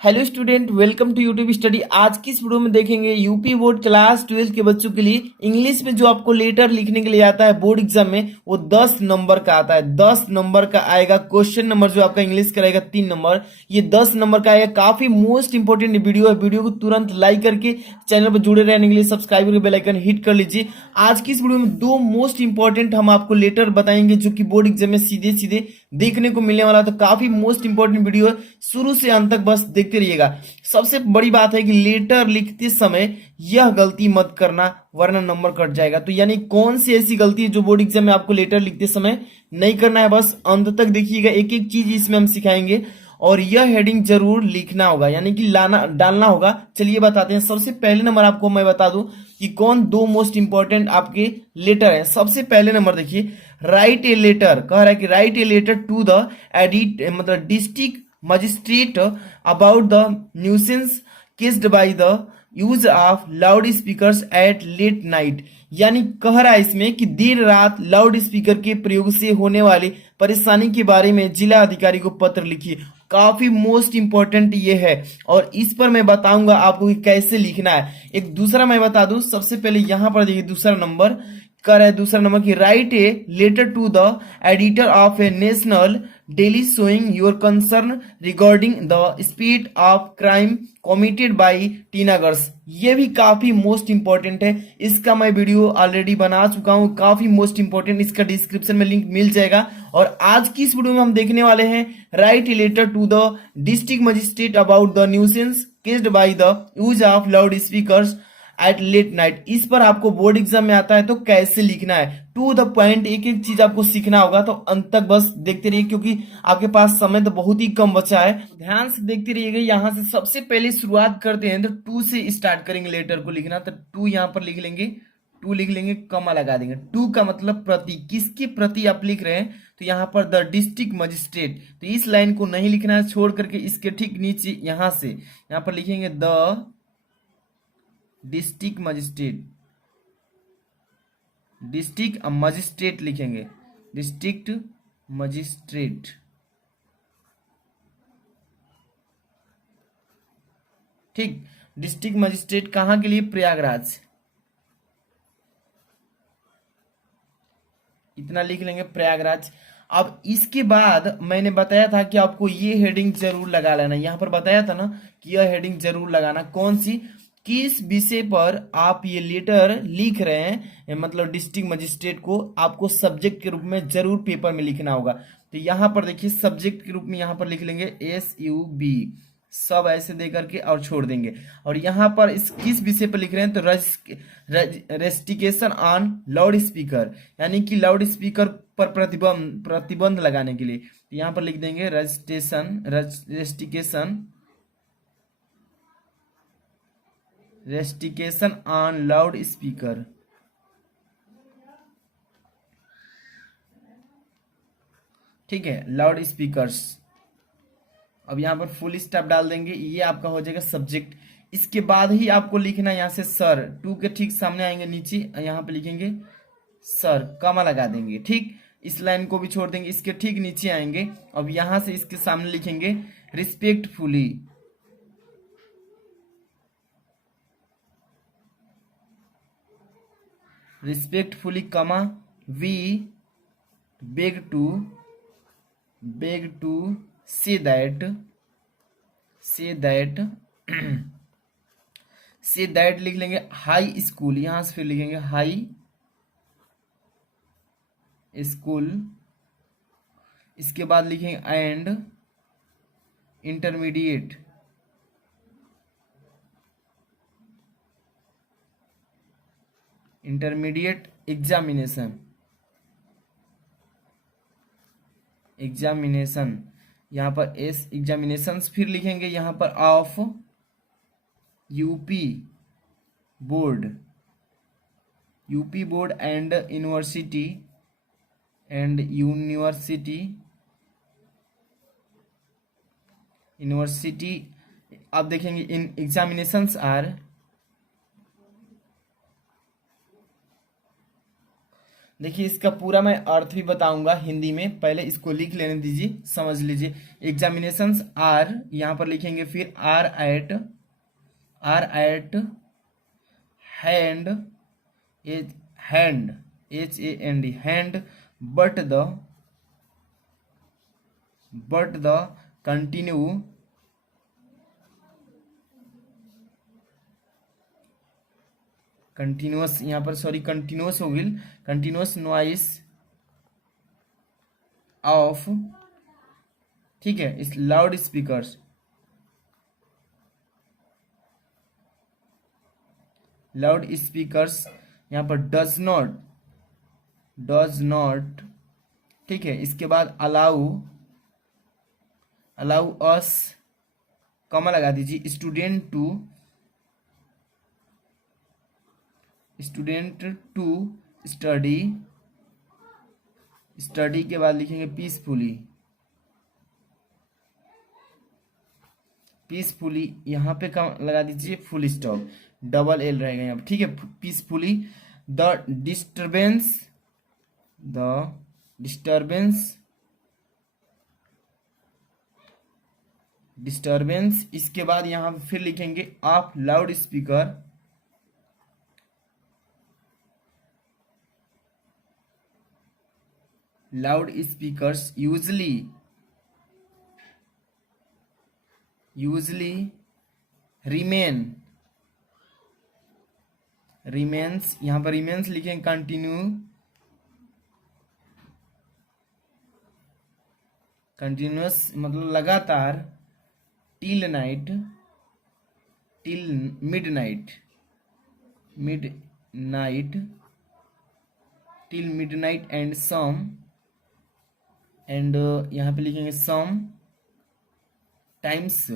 Hello student, welcome to YouTube study. आज की इस वीडियो में देखेंगे यूपी बोर्ड क्लास 12 के बच्चों के लिए इंग्लिश में जो आपको लेटर लिखने के लिए आता है बोर्ड एग्जाम में, वो 10 नंबर का आता है। 10 नंबर का आएगा। क्वेश्चन नंबर जो आपका इंग्लिश का रहेगा 3 नंबर, ये 10 नंबर का आएगा। काफी मोस्ट इंपोर्टेंट वीडियो है। वीडियो को तुरंत लाइक करके चैनल पर जुड़े रहने के लिए सब्सक्राइब करके बेल आइकन हिट कर लीजिए। आज की इस वीडियो में दो मोस्ट इंपोर्टेंट हम आपको लेटर बताएंगे जो कि बोर्ड एग्जाम में सीधे सीधे देखने को मिलने वाला है। तो काफी मोस्ट इंपोर्टेंट वीडियो है, शुरू से अंत तक बस देखते रहिएगा। सबसे बड़ी बात है कि लेटर लिखते समय यह गलती मत करना, वरना नंबर कट जाएगा। तो यानी कौन सी ऐसी गलती है जो बोर्ड एग्जाम में आपको लेटर लिखते समय नहीं करना है, बस अंत तक देखिएगा। एक एक चीज इसमें हम सिखाएंगे और यह हेडिंग जरूर लिखना होगा, यानी कि लाना डालना होगा। चलिए बताते हैं। सबसे पहले नंबर आपको मैं बता दूं कि कौन दो मोस्ट इंपॉर्टेंट आपके लेटर है। सबसे पहले नंबर देखिए, राइट ए लेटर। कह रहा है कि write a letter to the edit मतलब district magistrate about the nuisance caused by the use of loud speakers at late night. यानी कह रहा है इसमें कि देर रात लाउड स्पीकर के प्रयोग से होने वाली परेशानी के बारे में जिला अधिकारी को पत्र लिखिए। काफी मोस्ट इंपॉर्टेंट ये है और इस पर मैं बताऊंगा आपको कि कैसे लिखना है। एक दूसरा मैं बता दूं, सबसे पहले यहां पर देखिए दूसरा नंबर कर है। दूसरा नंबर की write a letter to the editor of a national daily showing your concern regarding the speed of crime committed by teen girls. ये भी काफी मोस्ट इंपॉर्टेंट है। इसका मैं वीडियो ऑलरेडी बना चुका हूं, काफी मोस्ट इंपॉर्टेंट। इसका डिस्क्रिप्शन में लिंक मिल जाएगा। और आज की इस वीडियो में हम देखने वाले हैं write a letter to the district magistrate about the nuisance caused by the use of loud speakers at late night. इस पर आपको बोर्ड एग्जाम में आता है तो कैसे लिखना है, टू द पॉइंट एक एक चीज आपको सीखना होगा। तो अंत तक बस देखते रहिए, क्योंकि आपके पास समय तो बहुत ही कम बचा है। ध्यान से देखते रहिएगा। यहाँ से सबसे पहले शुरुआत करते हैं तो टू से स्टार्ट करेंगे लेटर को लिखना। तो टू यहाँ पर लिख लेंगे, टू लिख लेंगे, कमा लगा देंगे। टू का मतलब प्रति, किसके प्रति आप लिख रहे हैं। तो यहाँ पर द डिस्ट्रिक्ट मजिस्ट्रेट, तो इस लाइन को नहीं लिखना है, छोड़ करके इसके ठीक नीचे यहाँ से यहाँ पर लिखेंगे the district magistrate. District magistrate लिखेंगे, डिस्ट्रिक्ट मजिस्ट्रेट। ठीक, डिस्ट्रिक्ट मजिस्ट्रेट कहां के लिए? प्रयागराज। इतना लिख लेंगे, प्रयागराज। अब इसके बाद मैंने बताया था कि आपको ये हेडिंग जरूर लगा लेना। यहां पर बताया था ना कि यह हेडिंग जरूर लगाना। कौन सी? किस विषय पर आप ये लेटर लिख रहे हैं, मतलब डिस्ट्रिक्ट मजिस्ट्रेट को आपको सब्जेक्ट के रूप में जरूर पेपर में लिखना होगा। तो यहां पर देखिए सब्जेक्ट के रूप में यहां पर लिख लेंगे SUB, सब ऐसे दे करके और छोड़ देंगे। और यहाँ पर इस किस विषय पर लिख रहे हैं तो रेस्ट्रिक्शन ऑन लाउड स्पीकर, यानी कि लाउड स्पीकर पर प्रतिबंध लगाने के लिए। तो यहाँ पर लिख देंगे रेस्ट्रिक्शन ऑन लाउड स्पीकर। ठीक है, लाउड स्पीकर्स। अब यहाँ पर फुल स्टॉप डाल देंगे, ये आपका हो जाएगा सब्जेक्ट। इसके बाद ही आपको लिखना यहाँ से सर, टू के ठीक सामने आएंगे नीचे, यहाँ पे लिखेंगे सर, कमा लगा देंगे। ठीक, इस लाइन को भी छोड़ देंगे, इसके ठीक नीचे आएंगे। अब यहाँ से इसके सामने लिखेंगे respectfully. Respectfully comma we beg to say that say that लिख लेंगे हाई स्कूल, यहां से फिर लिखेंगे हाई स्कूल। इसके बाद लिखेंगे एंड इंटरमीडिएट एग्जामिनेशन। यहाँ पर एग्जामिनेशंस फिर लिखेंगे यहाँ पर of UP board and university. अब देखेंगे इन एग्जामिनेशंस आर, देखिए इसका पूरा मैं अर्थ भी बताऊंगा हिंदी में, पहले इसको लिख लेने दीजिए, समझ लीजिए। एग्जामिनेशंस आर, यहाँ पर लिखेंगे फिर are at hand, H hand, HAND hand, but the continue continuous, यहाँ पर सॉरी कंटिन्यूअस हो गई, कंटिन्यूअस नॉइस ऑफ, ठीक है, इस लाउड स्पीकर्स, यहाँ पर डज नॉट, ठीक है। इसके बाद अलाउ अस, कॉमा लगा दीजिए, स्टूडेंट टू स्टडी के बाद लिखेंगे पीसफुली, यहाँ पे कम लगा दीजिए फुल स्टॉप, डबल एल रहेगा यहाँ पे, ठीक है। पीसफुली द डिस्टर्बेंस, इसके बाद यहाँ पे फिर लिखेंगे of loud speakers usually remains, यहाँ पर रिमेन्स लिखेंगे कंटिन्यूअस मतलब लगातार, टिल मिडनाइट एंड यहाँ पे लिखेंगे सम टाइम्स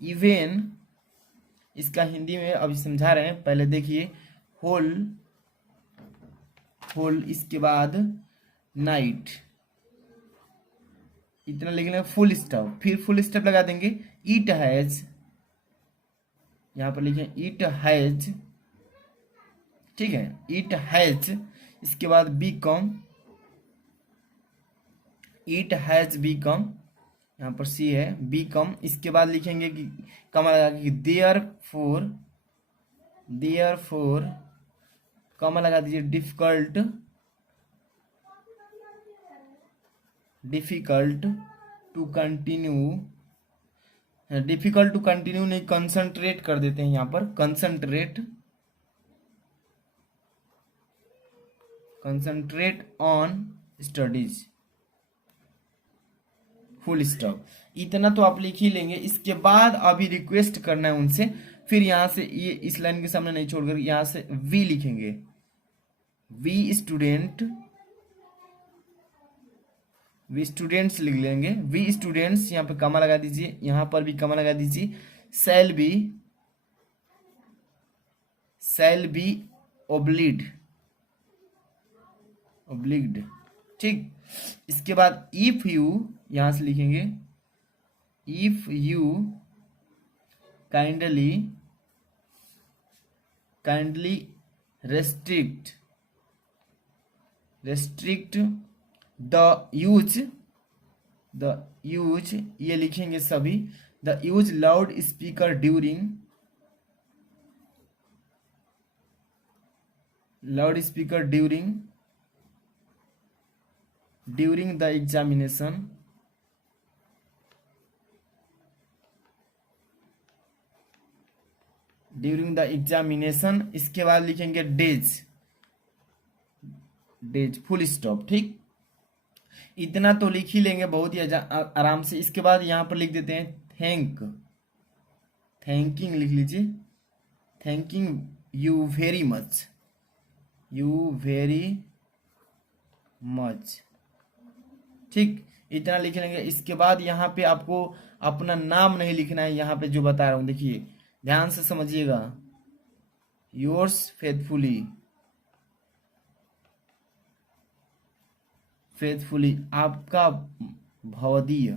इवन, इसका हिंदी में अभी समझा रहे हैं, पहले देखिए। होल, इसके बाद नाइट, इतना लिख लेंगे, फुल स्टॉप, फिर फुल स्टॉप लगा देंगे। इट हैज, यहाँ पर लिखें इट हैज, ठीक है, इट हैज, इसके बाद बीकम, इट हैज बीकम, यहाँ पर सी है, बीकम, इसके बाद लिखेंगे कि कमा लगा कि देयर फोर, कमा लगा दीजिए, डिफिकल्ट टू कंटिन्यू नहीं, कंसंट्रेट कर देते हैं यहाँ पर, concentrate on studies, full stop. इतना तो आप लिख ही लेंगे। इसके बाद अभी रिक्वेस्ट करना है उनसे, फिर यहाँ से ये इस लाइन के सामने नहीं छोड़कर यहाँ से वी लिखेंगे, वी स्टूडेंट्स लिख लेंगे, वी स्टूडेंट्स, यहाँ पे कमा लगा दीजिए, यहाँ पर भी कमा लगा दीजिए, शैल बी ओब्लिग्ड, ठीक। इसके बाद इफ यू, यहां से लिखेंगे if you kindly restrict the use, ये लिखेंगे सभी, the use loud speaker during the examination, इसके बाद लिखेंगे डेज, फुल स्टॉप, ठीक। इतना तो लिख ही लेंगे बहुत ही आराम से। इसके बाद यहाँ पर लिख देते हैं थैंकिंग लिख लीजिए, थैंकिंग यू वेरी मच, ठीक। इतना लिख लेंगे। इसके बाद यहाँ पे आपको अपना नाम नहीं लिखना है, यहाँ पे जो बता रहा हूं देखिए, ध्यान से समझिएगा, योर्स फेथफुली, आपका भवदीय।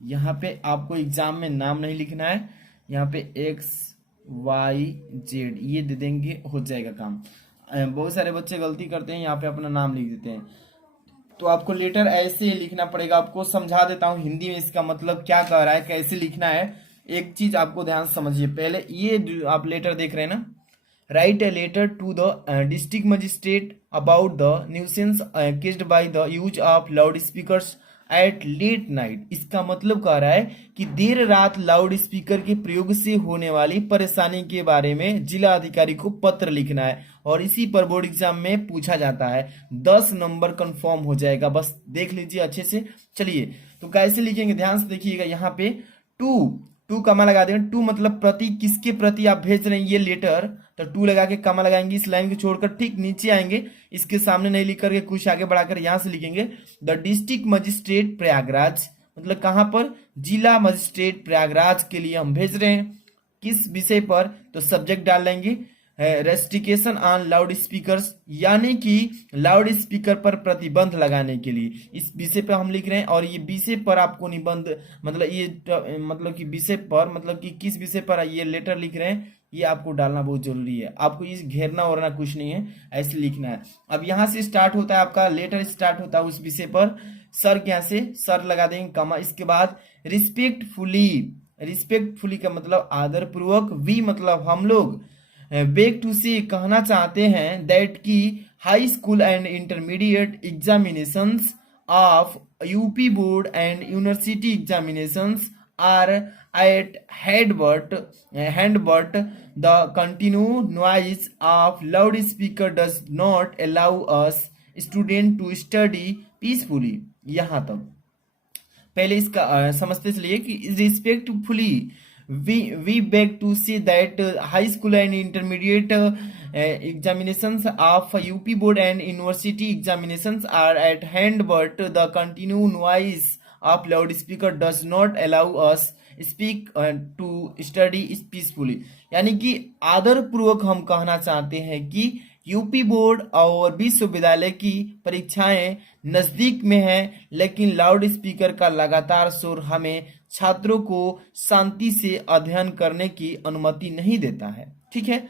यहाँ पे आपको एग्जाम में नाम नहीं लिखना है, यहाँ पे XYZ ये दे देंगे, हो जाएगा काम। बहुत सारे बच्चे गलती करते हैं, यहाँ पे अपना नाम लिख देते हैं। तो आपको लेटर ऐसे लिखना पड़ेगा। आपको समझा देता हूँ हिंदी में इसका मतलब क्या कह रहा है, कैसे लिखना है। एक चीज आपको ध्यान से समझिए। पहले ये जो आप लेटर देख रहे हैं ना, write a letter to the district magistrate about the nuisance caused by the use of loud speakers at late night. इसका मतलब कह रहा है कि देर रात लाउड स्पीकर के प्रयोग से होने वाली परेशानी के बारे में जिला अधिकारी को पत्र लिखना है, और इसी पर बोर्ड एग्जाम में पूछा जाता है। 10 नंबर कंफर्म हो जाएगा, बस देख लीजिए अच्छे से। चलिए तो कैसे लिखेंगे ध्यान से देखिएगा। यहाँ पे टू कमा लगा देंगे। टू मतलब प्रति, किसके प्रति आप भेज रहे हैं ये लेटर, तो टू लगा के कमा लगाएंगे। इस लाइन को छोड़कर ठीक नीचे आएंगे, इसके सामने नहीं लिख करके कुछ आगे बढ़ाकर यहां से लिखेंगे द डिस्ट्रिक्ट मजिस्ट्रेट प्रयागराज, मतलब कहां पर, जिला मजिस्ट्रेट प्रयागराज के लिए हम भेज रहे हैं। किस विषय पर, तो सब्जेक्ट डाल लेंगे रेस्ट्रिकेशन ऑन लाउड स्पीकर्स, यानी कि लाउड स्पीकर पर प्रतिबंध लगाने के लिए इस विषय पर हम लिख रहे हैं। और ये विषय पर आपको निबंध, मतलब ये मतलब कि विषय पर, मतलब कि किस विषय पर ये लेटर लिख रहे हैं, ये आपको डालना बहुत जरूरी है। आपको इस घेरना वरना कुछ नहीं है, ऐसे लिखना है। अब यहाँ से स्टार्ट होता है आपका लेटर, स्टार्ट होता है उस विषय पर। सर के यहाँ से सर लगा देंगे कमा, इसके बाद रिस्पेक्टफुली, रिस्पेक्टफुली का मतलब आदर पूर्वक, वी मतलब हम लोग, बेग टू से कहना चाहते हैं दैट की high school and intermediate examinations of UP board and university examinations are at hand but the continued noise of loudspeaker does not allow us student to study peacefully। यहाँ तक पहले इसका समझते चलिए कि respectfully we beg to say that high school and intermediate examinations of UP board and university examinations are at hand, but the continued noise of loudspeaker does not allow us speak to study peacefully। यानी कि आदर पूर्वक हम कहना चाहते हैं कि UP board और विश्वविद्यालय की परीक्षाएं नजदीक में हैं, लेकिन लाउड स्पीकर का लगातार शोर हमें छात्रों को शांति से अध्ययन करने की अनुमति नहीं देता है। ठीक है,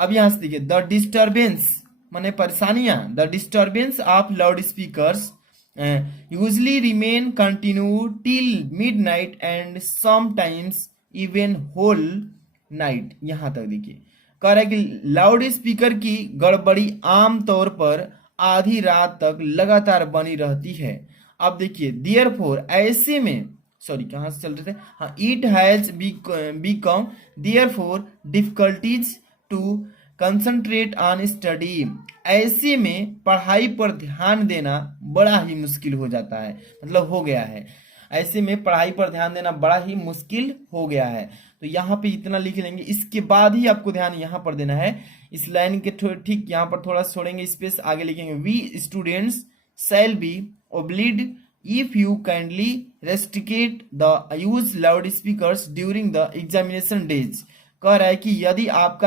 अब यहां से देखिए, द डिस्टर्बेंस माने परेशानियां, the disturbance of loud speakers usually remain continue till midnight and sometimes even whole night. यहां तक देखिए, कह रहा है कि लाउड स्पीकर की गड़बड़ी आमतौर पर आधी रात तक लगातार बनी रहती है। अब देखिए, देयरफॉर ऐसे में, सॉरी कहां से चल रहे थे, हाँ, it has become therefore difficulties to concentrate on study. ऐसे में पढ़ाई पर ध्यान देना बड़ा ही मुश्किल हो जाता है, मतलब हो गया है। ऐसे में पढ़ाई पर ध्यान देना बड़ा ही मुश्किल हो गया है। तो यहाँ पे इतना लिख लेंगे, इसके बाद ही आपको ध्यान यहाँ पर देना है। इस लाइन के ठीक यहाँ पर थोड़ा छोड़ेंगे स्पेस, आगे लिखेंगे we students shall be obliged if you kindly restrict the use loud speakers during the examination days. कह रहा है कि यदि आप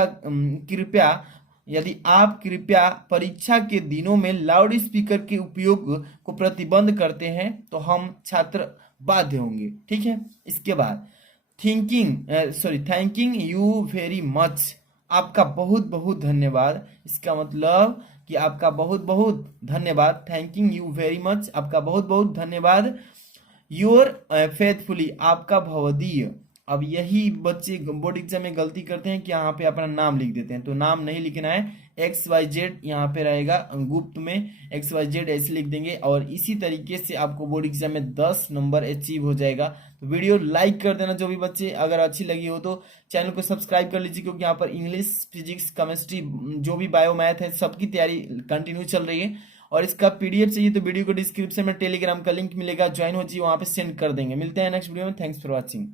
कृपया परीक्षा के दिनों में लाउड स्पीकर के उपयोग को प्रतिबंध करते हैं तो हम छात्र बाध्य होंगे। ठीक है, इसके बाद थैंकिंग यू वेरी मच, आपका बहुत बहुत धन्यवाद। इसका मतलब कि आपका बहुत बहुत धन्यवाद, थैंकिंग यू वेरी मच, आपका बहुत बहुत धन्यवाद। योर फेथफुली, आपका भवदीय। अब यही बच्चे बोर्ड एग्जाम में गलती करते हैं कि यहाँ पे अपना नाम लिख देते हैं, तो नाम नहीं लिखना है, XYZ यहाँ पे रहेगा, गुप्त में XYZ ऐसे लिख देंगे, और इसी तरीके से आपको बोर्ड एग्जाम में 10 नंबर अचीव हो जाएगा। तो वीडियो लाइक कर देना जो भी बच्चे, अगर अच्छी लगी हो तो चैनल को सब्सक्राइब कर लीजिए, क्योंकि यहाँ पर इंग्लिश, फिजिक्स, केमिस्ट्री, जो भी बायो मैथ है, सबकी तैयारी कंटिन्यू चल रही है। और इसका PDF चाहिए तो वीडियो को डिस्क्रिप्शन में टेलीग्राम का लिंक मिलेगा, ज्वाइन हो जाइए, वहाँ पे सेंड कर देंगे। मिलते हैं नेक्स्ट वीडियो में, थैंक्स फॉर वॉचिंग।